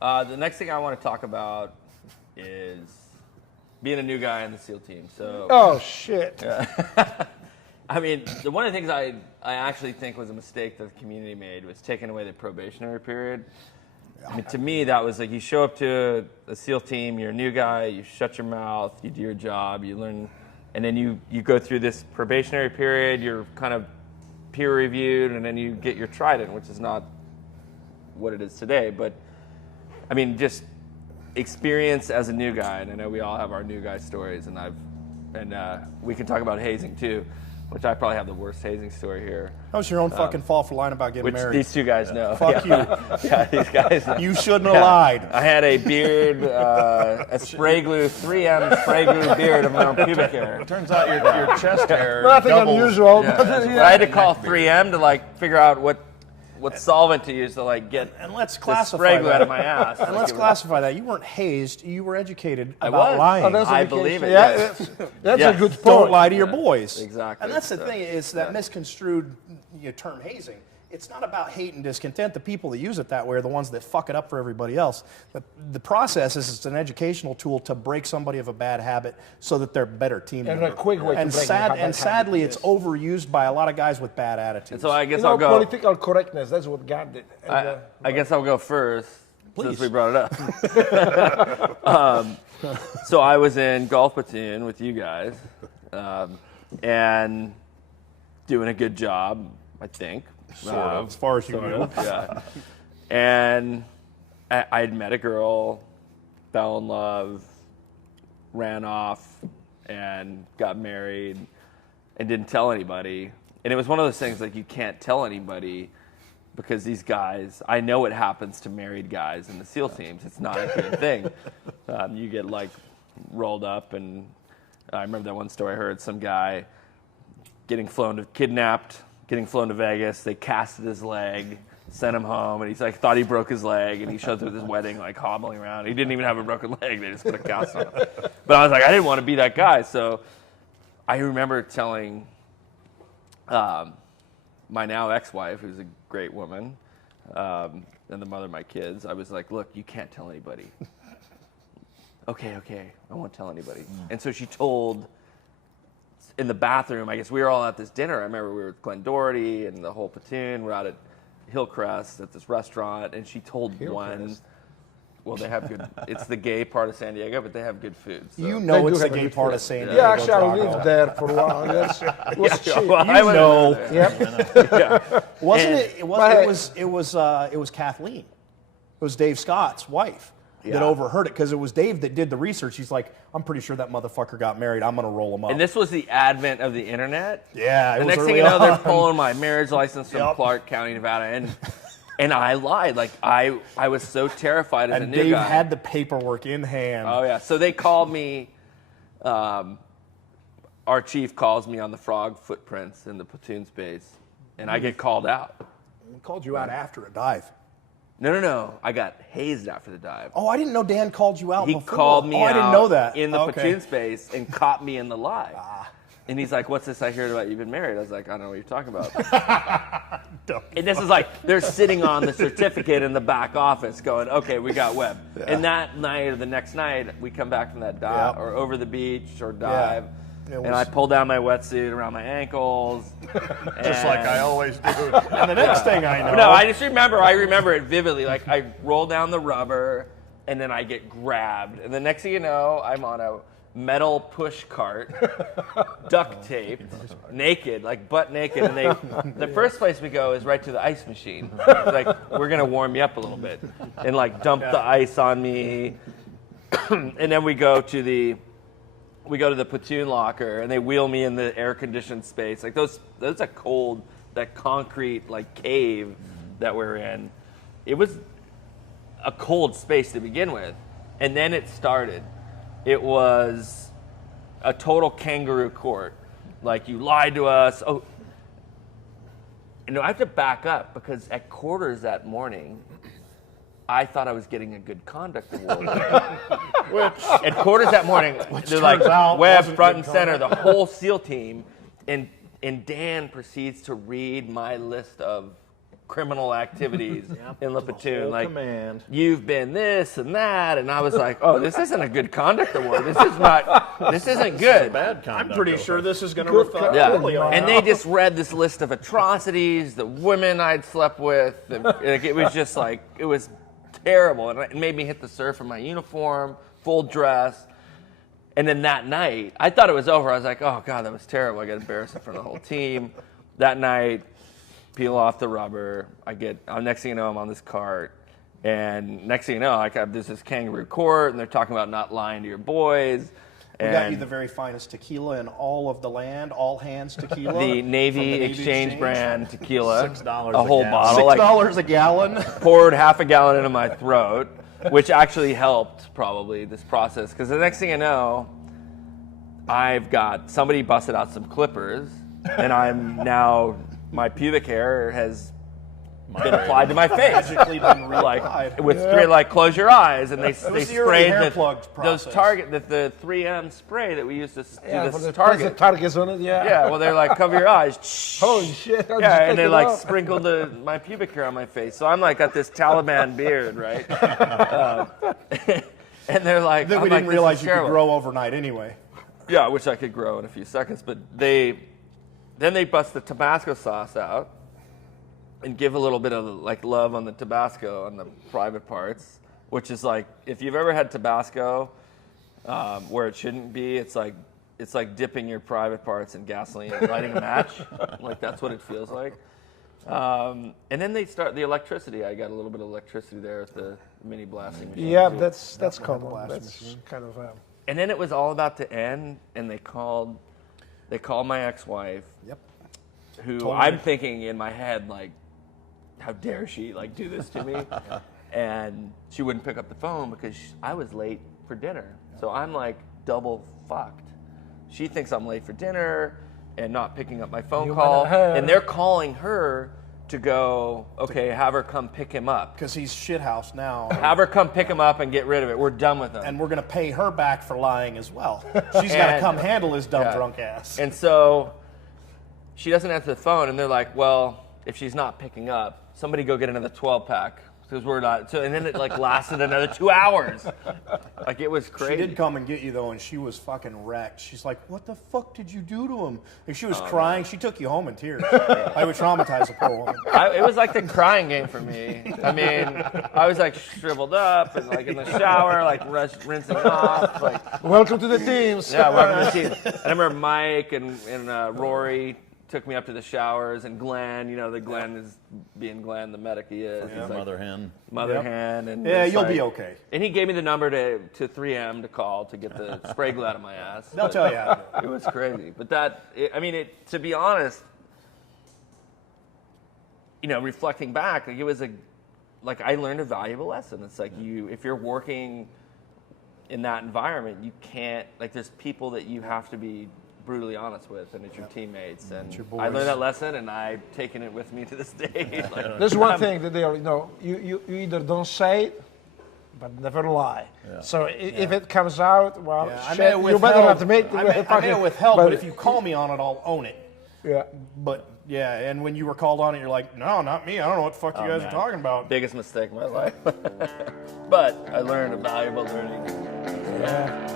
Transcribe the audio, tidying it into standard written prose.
The next thing I want to talk about is being a new guy in the SEAL team. So. Oh shit. I mean, one of the things I actually think was a mistake that the community made was taking away the probationary period. I mean, to me, that was like you show up to a SEAL team, you're a new guy, you shut your mouth, you do your job, you learn, and then you go through this probationary period, you're kind of peer reviewed, and then you get your trident, which is not what it is today. But, I mean, just experience as a new guy, and I know we all have our new guy stories, and we can talk about hazing too. Which I probably have the worst hazing story here. That was your own fucking fault for lying about getting married. These two guys know. Fuck you. Yeah, these guys know. You shouldn't have lied. I had a beard, a spray glue, 3M spray glue beard of my own pubic hair. It turns out your chest hair Nothing doubles. unusual. Yeah. But I had to call 3M to like figure out what solvent to use to like get And let's the classify spray glue that. out of my ass. And let's classify that. You weren't hazed. You were educated I about was. lying. Oh, that's I the believe case. it, Yeah, yes. that's Yes. a good point. Don't lie to your boys. Exactly. And that's the thing is that misconstrued term hazing. It's not about hate and discontent. The people that use it that way are the ones that fuck it up for everybody else. The process is it's an educational tool to break somebody of a bad habit so that they're a better team And member. a quick way to break a bad habit, sadly, yes. it's overused by a lot of guys with bad attitudes. And so I guess You know, I'll go. political correctness, that's what God did. And, I guess I'll go first since Please. we brought it up. So I was in Golf Platoon with you guys and doing a good job, I think. Sort of. as far as you know. Yeah. And I had met a girl, fell in love, ran off, and got married and didn't tell anybody. And it was one of those things like you can't tell anybody because these guys, I know it happens to married guys in the SEAL teams. It's not a good thing. You get like rolled up, and I remember that one story I heard, some guy getting kidnapped, getting flown to Vegas. They casted his leg, sent him home, and he's like thought he broke his leg, and he showed up at his wedding like hobbling around. He didn't even have a broken leg. They just put a cast on him. But I was like, I didn't want to be that guy. So I remember telling my now ex-wife, who's a great woman, and the mother of my kids, I was like, look, you can't tell anybody. Okay, I won't tell anybody. And so she told, in the bathroom, I guess we were all at this dinner. I remember we were with Glenn Doherty and the whole platoon. We're out at Hillcrest at this restaurant, and she told one. Well, they have good. It's the gay part of San Diego, but they have good food. So. You know They it's do the have a gay good part food. of San Diego. yeah, actually, I Drago. lived there for a while. Yes, it was cheap. well, You I was- know. Yep. Yeah. Wasn't And- it? It was Kathleen. It was Dave Scott's wife that Yeah. overheard it because it was Dave that did the research. He's like, I'm pretty sure that motherfucker got married. I'm gonna roll him up. And this was the advent of the internet. Yeah, it The was next thing early you know, they're on. pulling my marriage license from Yep. Clark County, Nevada, and I lied. Like I was so terrified as a And new Dave guy. had the paperwork in hand. Oh yeah. So they called me. Our chief calls me on the frog footprints in the platoon space, and I get called out. He called you out after a dive. No. I got hazed after the dive. Oh, I didn't know Dan called you out He before. called me Oh, I didn't out know that. in the Okay. platoon space and caught me in the lie. And he's like, what's this I heard about you've been married? I was like, I don't know what you're talking about. And this is like, they're sitting on the certificate in the back office going, okay, we got Webb. Yeah. And that night or the next night, we come back from that dive Yeah. or over the beach or dive. It And was- I pull down my wetsuit around my ankles. Just like I always do. And the next thing I know, No, I remember it vividly. Like I roll down the rubber and then I get grabbed. And the next thing you know, I'm on a metal push cart, duct taped, naked, like butt naked. And the first place we go is right to the ice machine. It's like, we're gonna warm you up a little bit. And like dump the ice on me. And then we go to the platoon locker and they wheel me in the air conditioned space. Like those are cold, that concrete like cave that we're in. It was a cold space to begin with. And then it started. It was a total kangaroo court. Like you lied to us. Oh, and I have to back up because at quarters that morning, I thought I was getting a good conduct award. At quarters that morning, they're like, turns out Webb wasn't front good and center, the whole SEAL team, and Dan proceeds to read my list of criminal activities in the platoon. Like, command. you've been this and that, and I was like, oh, this isn't a good conduct award. This isn't good. Bad conduct. I'm pretty sure this is going to Good reflect Yeah, poorly on and you. they just read this list of atrocities, the women I'd slept with. Like, it was just like, it was terrible, and it made me hit the surf in my uniform, full dress. And then that night, I thought it was over. I was like, oh God, that was terrible. I got embarrassed in front of the whole team. That night, peel off the rubber. Next thing you know, I'm on this cart. And next thing you know, there's this kangaroo court, and they're talking about not lying to your boys. We got you the very finest tequila in all of the land, all hands tequila. The Navy from the Exchange brand tequila. $6 a whole gallon. bottle. $6 a gallon. Poured half a gallon into my throat, which actually helped probably this process. Because the next thing I know, I've got somebody busted out some clippers, and my pubic hair has been applied to my face. Magically been Like reapplied. with close your eyes, and they the early sprayed hair plug those process. the 3M spray that we used to Yeah, do for this the target. targets on it, yeah. Yeah, well, they're like, cover your eyes. Holy shit. I'll just Yeah, pick and they it like up. sprinkled my pubic hair on my face. So I'm like got this Taliban beard, right? And they're like, Then I'm we like, didn't this realize is you could terrible. grow overnight anyway. Yeah, which I could grow in a few seconds. But then they bust the Tabasco sauce out and give a little bit of like love on the Tabasco on the private parts, which is like, if you've ever had Tabasco where it shouldn't be, it's like dipping your private parts in gasoline and lighting a match. Like, that's what it feels like. And then they start the electricity. I got a little bit of electricity there with the mini blasting machine. Yeah, too. that's common. That's kind of... And then it was all about to end, and they called my ex-wife, Yep. who I'm thinking in my head, like, how dare she like do this to me? And she wouldn't pick up the phone because I was late for dinner. So I'm like double fucked. She thinks I'm late for dinner and not picking up my phone You call, went ahead. and they're calling her to go, okay, have her come pick him up. Because he's shithouse now. Have her come pick him up and get rid of it. We're done with him. And we're going to pay her back for lying as well. She's got to And- come handle his dumb yeah. drunk ass. And so she doesn't answer the phone, and they're like, well, if she's not picking up, somebody go get another 12-pack. Because we're not. So, and then it like lasted another 2 hours. Like, it was She crazy. did come and get you though, and she was fucking wrecked. She's like, "What the fuck did you do to him?" Like, she was crying. She took you home in tears. I would traumatize a poor woman. It was like the crying game for me. I mean, I was like shriveled up and like in the shower, like rinsing off. Like, Welcome to the teams. yeah, welcome to the team. I remember Mike and Rory took me up to the showers, and Glenn, the Glenn is being Glenn, the medic he is. He's like, Mother hen. mother Yep. hen. And Yeah, it's you'll like- be okay. And he gave me the number to 3M to call to get the spray glue out of my ass. They'll But tell you how to do it. It was crazy. But to be honest, reflecting back, like, it was I learned a valuable lesson. It's like if you're working in that environment, you can't, like, there's people that you have to be brutally honest with, and it's your teammates. And your I boys. learned that lesson, and I've taken it with me to this day. Like, There's one thing that they are, you either don't say it, but never lie. Yeah. So if it comes out, well, Yeah, I shit, may have you withheld. better not to make I may have withheld, but if you call me on it, I'll own it. Yeah. But yeah, and when you were called on it, you're like, "No, not me. I don't know what the fuck you guys man. are talking about." biggest mistake of my life. But I learned a valuable learning. Yeah.